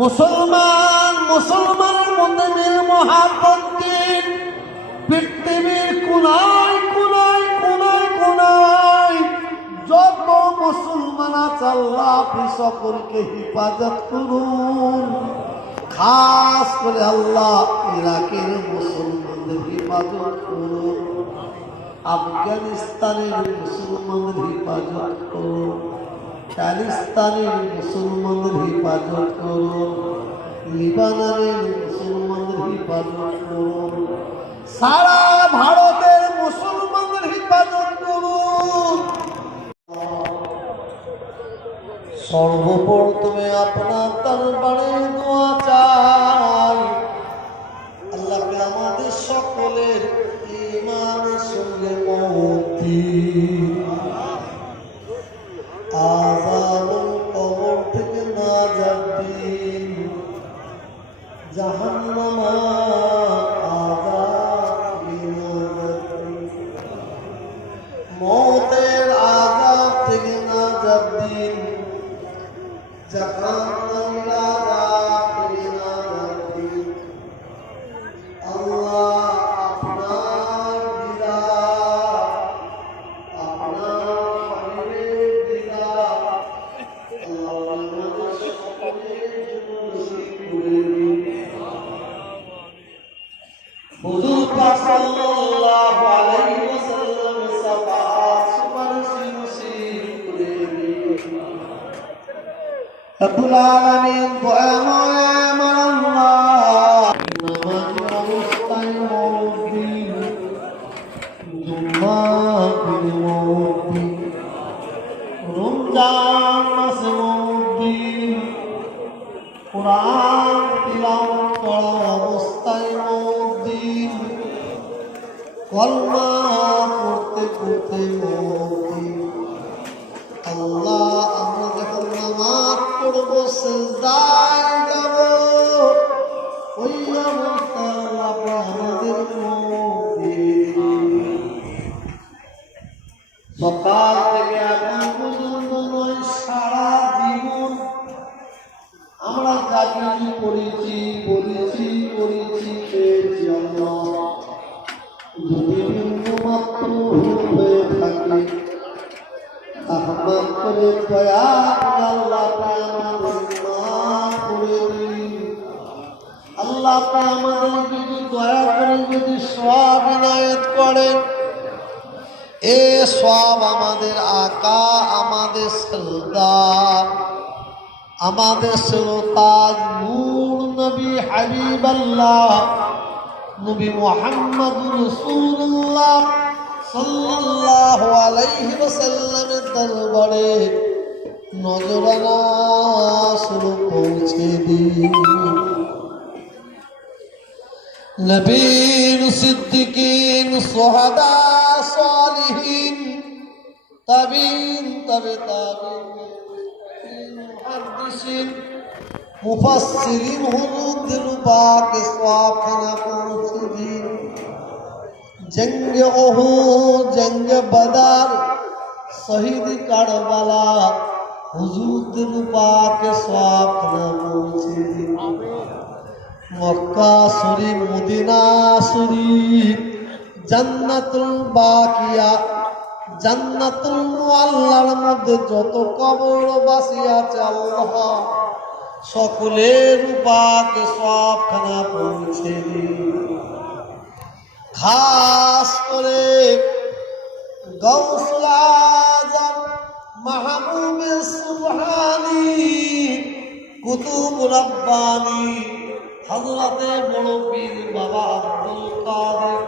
মুসলমান, মুসলমানের মধ্যে মিল মহাব্বত পৃথিবীর কোনায় কোনায় কোনায় কোনায় যত মুসলমান আছে, আল্লাহ সকলকে হেফাজত করুন। খাস করে আল্লাহ ইরাকের মুসলমানদের হেফাজত করুন। আফগানিস্তানের মুসলমানদের হেফাজত করুন। প্যালিস্তানের মুসলমানদের হেফাজত করুন লিবানের মুসলমানদের হেফাজত করুন সারা ভারতের মুসলমানদের হেফাজত করুন সর্বপ্রথমে আপনার দরবারে দোয়া চাই। আল্লাহকে আমাদের সকলের ইমানের সঙ্গে মতি না যাবেন রব্বুল আলামিন সকাল থেকে এখন পর্যন্ত নয় সারা জীবন আমরা যা কিছু করেছি বলেছি করেছি পেয়েছি যদি দয়া আল্লাহ আমাদের যদি দয়া করে যদি সব ইনায়ত করেন এ সব আমাদের আকা, আমাদের সরদার আমাদের সরতাজ নূর নবী হাবিব আল্লাহ নবী মোহাম্মদ রসুল্লাহ সাল্লাল্লাহু আলাইহি ওয়াসাল্লামের দরবারে নজরানা শুরু পৌঁছে দিন। নবীন সিদ্দিকিন, সোহাদা তাবিন, তবে তাবিন। মুহাদ্দিসিন, মুফাসসিরিন, হুজুরদের পাক সওয়াবখানা পৌঁছে দিন জঙ্গ ওহু জঙ্গ বদার, শহীদ কারবালা, হুজুরদের পাক সওয়াবখানা পৌঁছদিন মক্কা শরীফ, মদিনা শরীফ, জান্নাতুল বাকিয়া জান্নাতুল মুআল্লার মধ্যে যত কবর বাসি আছে আল্লাহ, সকলের পাকে সবখানা পৌঁছে খাস করে গৌসুল আজম মাহবুব সুবহানি কুতুব রব্বানি হজরতে বড় পীর বাবা আব্দুল কাদের।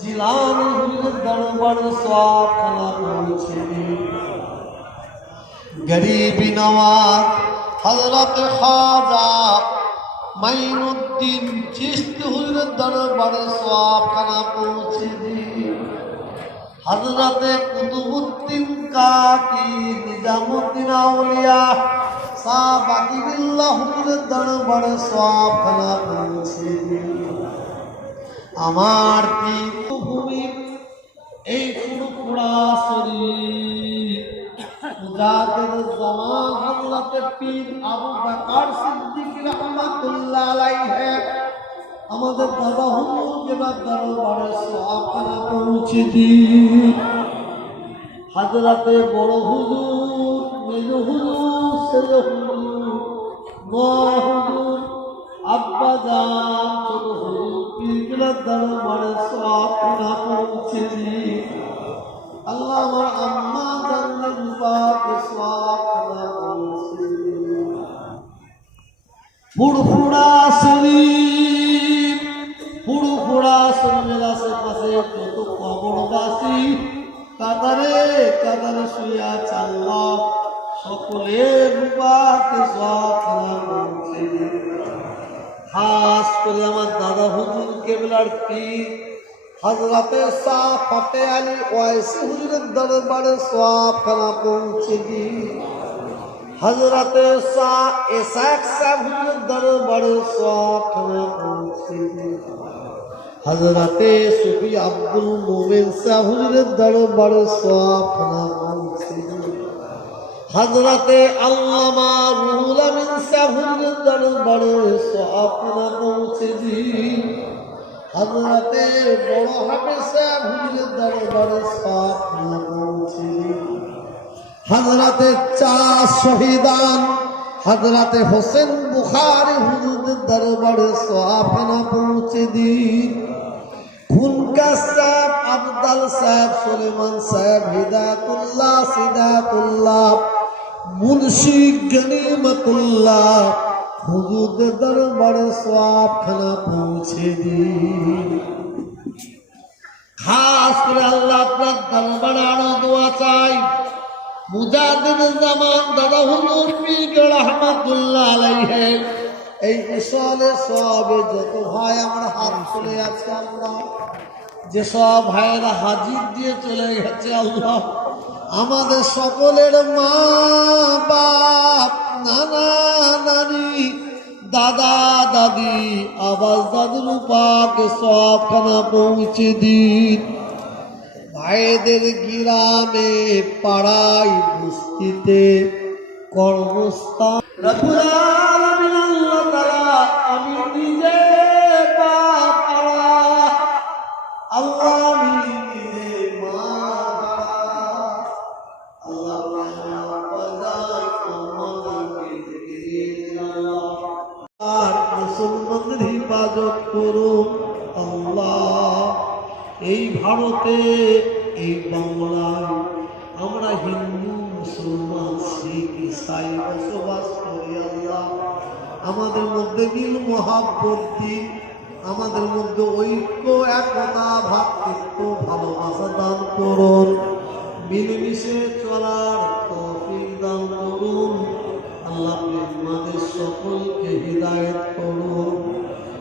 জিলানি হুজুর দরবার সওয়াবখানা পৌঁছে দিন গরিবি নওয়াজ হজরত খাজা মাইনুদ্দিন চিস্তি হুজুরের দরবারে সওয়াবখানা পৌঁছে দিন হজরতে কুতুবুদ্দিন কাকি, নিজামুদ্দিন আউলিয়া শাহ বাকিবিল্লাহ হুজুরের দরবারে সওয়াবখানা পৌঁছে দিন আমার তীর্থভূমি এই ফুরফুরা শরীর। মুজাহিদ জামান হযরত পীর আবু বকর সিদ্দিক আমাদের দাদা হুজুর যেটা দরবারে সবখানা পৌঁছে হাজরাতে বড় হুজুর, মেজ হুজুর সেজ হুজুর, মা হুজুর, আব্বা যান হুজুর। পীরগুলার দরবারে সবখানা পৌঁছে দিন আল্লাহ আমার আম্মা জানলে রূপাকে সবখানা পৌঁছে দিন ফুড়ফুড়া শরীর ফুড়ফুড়া শরীরের আশেপাশে যত কবরবাসী কাতারে কাতারে শুয়ে চাল্লা সকলের রূপাকে সব পৌঁছে খাস করে আমার দাদা হুজুর কেবলার পীর হজরতে শাহ ফতে আলী ওয়াইসি হুজুরের দরবারে সব খানা পৌঁছে দিই হজরতে শাহ এসাক সাহেব হুজুর দরবারে সব খানা পৌঁছে দিই হজরতে সুফি আব্দুল মোমেন সাহেব হুজুরের দরবারে সব খানা পৌঁছে দিই হজরতে আল্লামা রুহুল আমিন সাহেব হুজুরের দরবারে সব খানা পৌঁছে দিই হজরতে বড় হাফেজ হুজুরের দরবারে সব খানা পৌঁছে দিই হজরতে শহীদান, হজরতে হোসেন বুখারি হুজুরের দরবারে সোহাফানা পৌঁছে দিন খুনকা সাহেব, আবদাল সাহেব সাহেব, হিদায়তুল্লাহ, সিদায়তুল্লাহ, মুন্সি গনিমতুল্লাহ হুজুরের দরবারে সোহাবখানা পৌঁছে দিন খাস করে আল্লাহ আপনার দরবারে আরও দোয়া চাই। মুজাদিদ জামান দাদা হুজুর পীর রহমাতুল্লাহ আলাইহি। এই ইসলে সবে যত ভাই আমরা হাত তুলে আছে আল্লাহ, যে সব ভাইয়েরা হাজির দিয়ে চলে গেছে আল্লাহ। আমাদের সকলের মা, বাপ, নানা, নানি, দাদা, দাদি, আবাস দাদুর পাকে সবখানা পৌঁছে দিন। ভাইদের গ্রামে, পাড়ায়, বস্তিতে কর্মস্থান। আমি করুন, আল্লাহ। এই ভারতে, এই বাংলায় আমরা হিন্দু, মুসলমান, শিখ, ইসাই বসবাস করি, আল্লাহ। আমাদের মধ্যে মিল মহাব্বত দিন আমাদের মধ্যে ঐক্য, একতা, ভাতৃত্ব, ভালোবাসা দান করুন। মিলেমিশে চলার তৌফিক দান করুন। আল্লাহ আমাদের সকলকে হৃদায়ত করুন।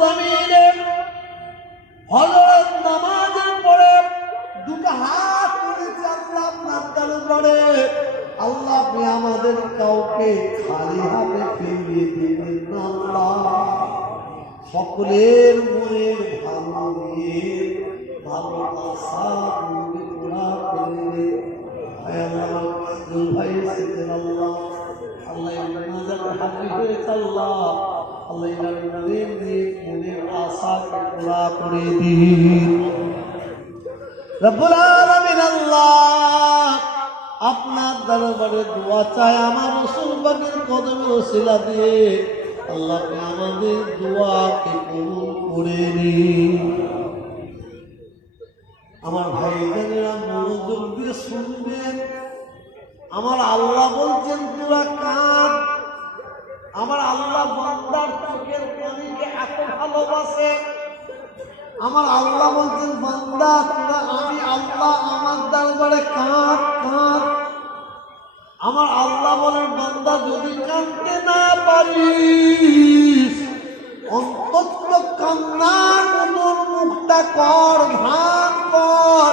জমিনে হজরত নামাজের পরে দুটো হাত তুলেছে আল্লাহ আপনার দরবারে আল্লাহ আপনি আমাদের কাউকে খালি হাতে ফিরিয়ে দিবেন না। আল্লাহ সকলের মনের ভালো নিয়ে ভালোবাসা মনে করা করে আল্লাহ ভাই আল্লাহ। আল্লাহ হাজির হয়েছে, আল্লাহ। আপনার দরবারে দোয়া চাই, আমার রসুল বাগের কদমে ওসিলা দিয়ে আল্লাহ আমাদের দোয়াকে কবুল করে নিন আমার ভাইজানেরা মনোযোগ দিয়ে শুনবেন। আমার আল্লাহ বলছেন তোরা কাঁদ আমার আল্লাহ বান্দার চোখের পানিকে এত ভালোবাসে। আমার আল্লাহ বলছেন, বান্দা, তোরা আমি আল্লাহ আমার দরবারে কাঁদ কাঁদ। আমার আল্লাহ বলেন, বান্দা, যদি কাঁদতে না পারিস, অন্তত কান্নার কর ভান কর।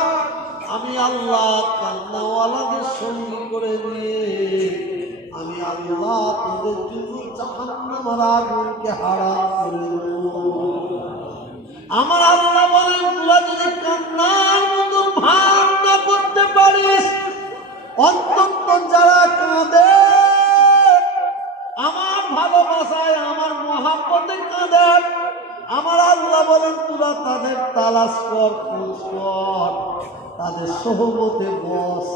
আমি আল্লাহ কান্নাওয়ালাদের সঙ্গী করে দিয়ে আমি আল্লাহ তোদের জন্য জাহান্নামের আগুনকে হারাম করে আমার আল্লাহ বলেন, তোরা যদি কান্নার মতো ভান না করতে পারিস অন্তত যারা কাঁদে আমার ভালোবাসায় আমার মহাব্বতে কাঁদে আমার আল্লাহ বলেন তোরা তাদের তালাশ কর। তাদের সহমতে বস।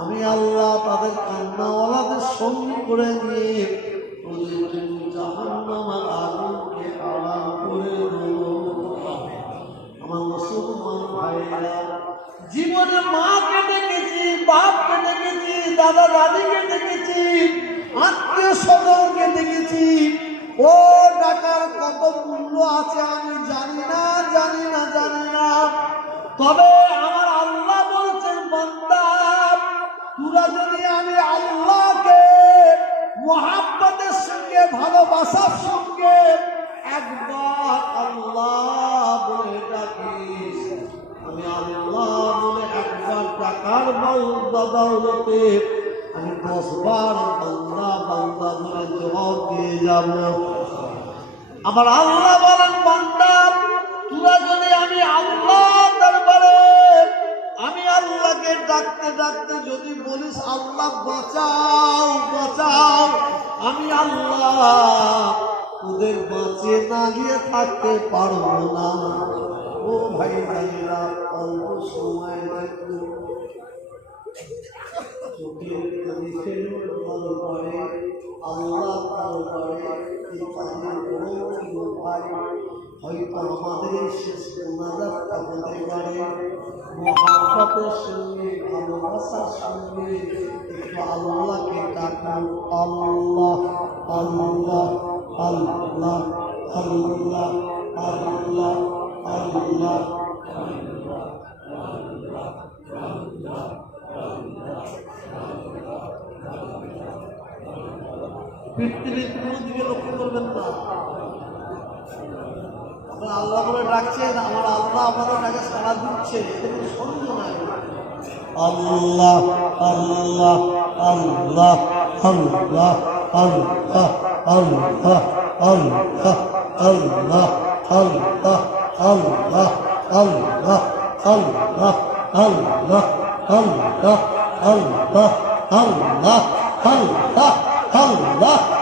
আমি আল্লাহ তাদের কান্নাওয়ালাদের সঙ্গী করে দিয়ে তোদের জন্য জাহান্নামের আগুনকে আড়াল করে আমার মুসলমান ভাইরা জীবনে মাকে দেখেছি, বাপকে দেখেছি, দাদা দাদিকে দেখেছি, আত্মীয় স্বজনকে দেখেছি। ও টাকার কত মূল্য আছে আমি জানি না জানি না জানি না। তবে আমার আল্লাহ বলছেন, বান্দা তোরা যদি আমি আল্লাহকে মোহাব্বতের সঙ্গে ভালোবাসার সঙ্গে একবার আল্লাহ বলে ডাকিস, আমি আল্লাহ বলে একবার টাকার বাউলতে আমি দশ বার বান্দা বান্দা বলে জবাব দিয়ে যাব। আমার আল্লাহ ডাকতে ডাকতে যদি বলিস, আল্লাহ, বাঁচাও বাঁচাও, আমি আল্লাহ তোদের বাঁচিয়ে না গিয়ে থাকতে পারব না। ও ভাই ভাইরা অল্প সময় উপায়। হয়তো আমাদের শেষ মোনাজাতটা হতে পারে। মহাব্বতের সঙ্গে ভালোবাসার সঙ্গে একটু আল্লাহকে ডাকুন। আল্লাহ আল্লাহ আল্লাহ আল্লাহ আল্লাহ আল্লাহ পৃথিবীর কোনো দিকে লক্ষ্য করবেন না আপনারা আল্লাহ বলে ডাকছেন আমার আল্লাহ আমাদের ডাকে সাড়া দিচ্ছে সন্দেহ নাই আল্লাহ আল্লাহ আল্লাহ আল্লাহ আল্লাহ আল্লাহ আল্লাহ আল্লাহ আল্লাহ আল্লাহ আল্লাহ আল্লাহ আল্লাহ আল্লাহ আল্লাহ আল্লাহ আল্লাহ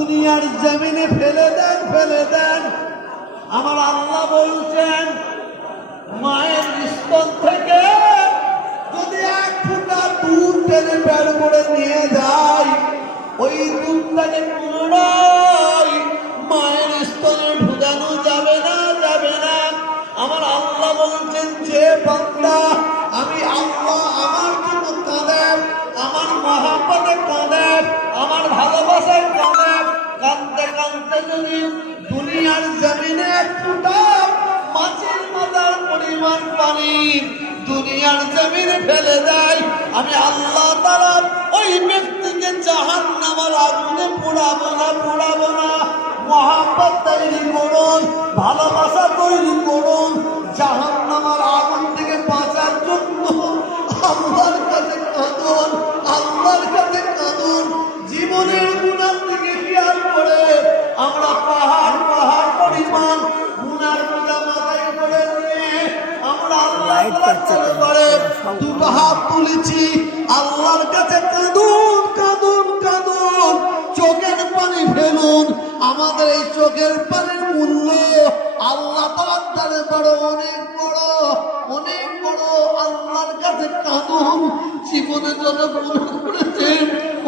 দুনিয়ার জমিনে ফেলে দেন ফেলে দেন। আমার আল্লাহ বলছেন, মায়ের স্তন থেকে যদি এক ফুটা দুধ টেনে বের করে নিয়ে যায় ওই দুধটাকে পুনরায় মায়ের স্তনে ঢুকানো যাবে না যাবে না। আমার আল্লাহ বলছেন, যে বান্দা, আমি আল্লাহ আমার জন্য কাঁদে, আমার মহাপদে কাঁদে, আমার ভালোবাসায় কাঁদে কাঁদতে যদি দুনিয়ার জমিনে এক ফুটা মাছের মাথার পরিমাণ পানি। দুনিয়ার জমিনে ফেলে দেয়। আমি আল্লাহ তারা ওই ব্যক্তিকে জাহান নামার আগুনে পোড়াবো না পোড়াবো না। মহাব্বত তৈরি করুন, ভালোবাসা তৈরি করুন। জাহান পরিমাণ গুনার বোঝা মাথায় করে নিয়ে আমরা আল্লাহ তাআলার দরবারে দুটো হাত তুলেছি। আল্লাহর কাছে কাঁদুন কাঁদুন কাঁদুন। চোখের পানি ফেলুন। আমাদের এই চোখের পানির মূল্য আল্লাহ দরবারে অনেক বড় অনেক বড়। আল্লাহর কাছে কাঁদুন। জীবনে যত করেছেন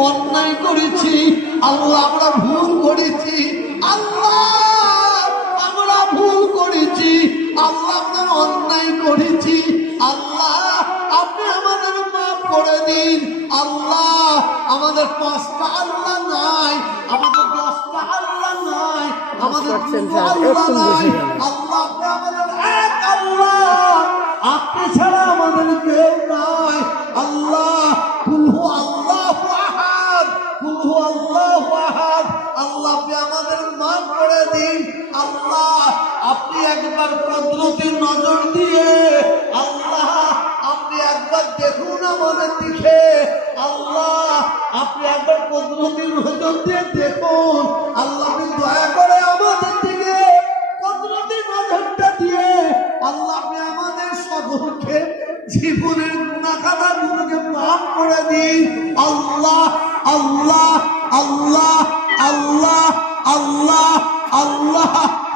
অন্যায় করেছি আল্লাহ আমরা ভুল করেছি। অন্যায় করেছি। আল্লাহ আপনি আমাদের মাফ করে দিন। আল্লাহ আমাদের পাঁচটা আল্লাহ নাই আমাদের দশটা আল্লাহ নাই আমাদের আল্লাহ নাই। আল্লাহ আমাদের এক আল্লাহ। আপনি ছাড়া আমাদের কেউ নাই। আল্লাহ কুলহু আল্লাহ আহাদ কুলহু আল্লাহ আহাদ। আল্লাহ আমাদের মাফ করে দিন। আল্লাহ আপনি একবার কদরতির নজর দিয়ে, আল্লাহ, আপনি একবার দেখুন আমাদের দিকে। আল্লাহ, আপনি একবার কদরতির নজর দিয়ে দেখুন। আল্লাহ, আপনি দয়া করে আমাদের দিকে কদরতির নজরটা দিয়ে। আল্লাহ, আপনি আমাদের সকলকে জীবনের গুণাখাতা গুলোকে মাফ করে দিন। আল্লাহ আল্লাহ আল্লাহ আল্লাহ আল্লাহ আল্লাহ।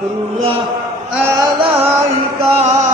কুল্লা আলাইকা।